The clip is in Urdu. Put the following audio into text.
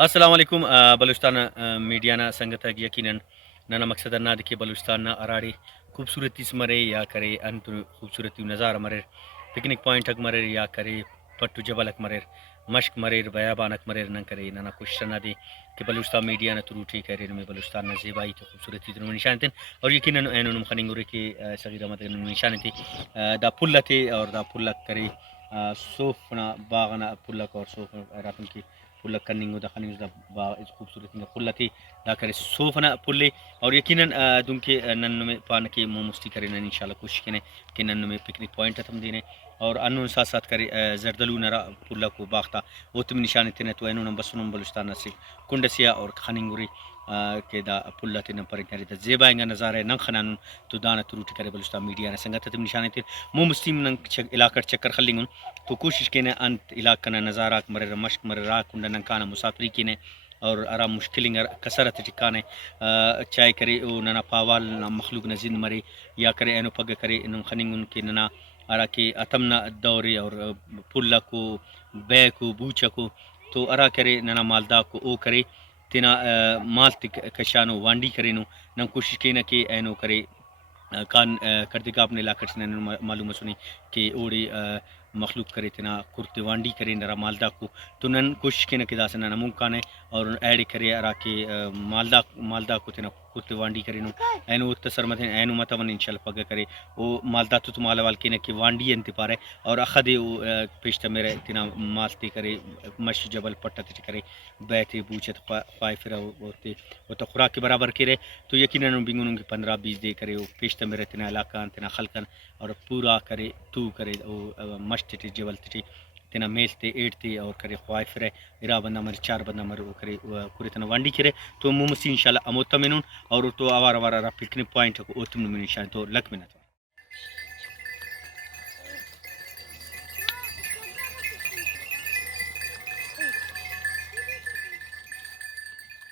السلام علیکم بلوچستان میڈیا نا سنگت یقیناً نانا مقصد نہ دکھے بلوچستان نہ اراڑی خوبصورتی سے مرے یا کرے انت خوبصورتی نظارہ مرے پکنک پوائنٹ اک مرے یا کرے پٹو جبل اک مرے مشک مرے بیابان اک مرے نہ کرے نانا کوشش نہ دے کہ بلوچستان میڈیا نہ تروٹی کرے میں بلوچستان نہ زیبائی تو خوبصورتی تو نشان تھے اور یقیناً اینو خننگورے کے صغیر احمد نشان تھے دا پھل تھے اور دا پھل کرے صوفنا باغنا پھلک اور صوف راتن کی پھلک کننگو دا خننگ دا با خوبصورتی دا پھلتی دا کرے صوفنا پھلے اور یقیناً دن کے نن میں پان کے مو مستی کرے نن انشاءاللہ کوشش کنے کہ نن میں پکنک پوائنٹ تم دینے اور انو ساتھ ساتھ کرے زردلو نرا پھلا کو باغتا وہ تم نشان تنے تو اینو نمبر سنم بلوچستان سے کنڈسیا اور خننگوری کے دا پھلت نمبر کرے دا زیبائنگا نظارہ نن خنانون تو دانا تروٹ کرے بلوچستان میڈیا نے سنگت تم نشان تنے مو مستیم نن علاقہ چکر خلنگون تو کوشش کنے انت علاقہ نظارہ مرے مشک مرے را کنڈا ننکانا مسافری کنے اور آرام مشکلیں کثرت ٹکانے چائے کرے او ننا پاوال نا مخلوق نہ زند مرے یا کرے اینو پگ کرے انو خننگون کے ننا ارا کے اتمنا دورے اور پھلا کو بے کو بوچا کو تو ارا کرے ننا مالدا کو او کرے تینا مال تک کشانو وانڈی کرے نو نن کوشش کینا کہ اینو کرے کان کردگا اپنے علاقہ سے معلوم سنی کہ اوڑی مخلوق کرے تنا کرتے وانڈی کرے نرا مالدا کو تو نن کوشش کے نہ سے نہ ممکن ہے اور ایڈ کرے ارا کے مالدا کو تنا کرتے وانڈی کرے نو اینو تصر مت اینو متون انشاءاللہ پگا کرے او مالدا تو مالا وال کے کہ وانڈی انت پارے اور اخدے او پیشتا میرے تنا مالتی کرے مش جبل پٹا تے کرے بیٹھے بوچت خواہ فرا ہوتے وہ تو خوراک کے برابر کرے تو یقیناً بنگون کے 15-20 دے کرے وہ پیشتا میرے تنا علاقہ تنا خلقن اور پورا کرے تو کرے او مشت تے جبل تے تنا میلتے ایڑتے اور کرے خواہ فرے ارا بندہ مر 4 بندہ مر وہ کرے پورے تنا وانڈی کرے تو ممسی انشاءاللہ اموتمنون اور تو آوار پکنک پوائنٹ کو اوتم نشان تو لک منت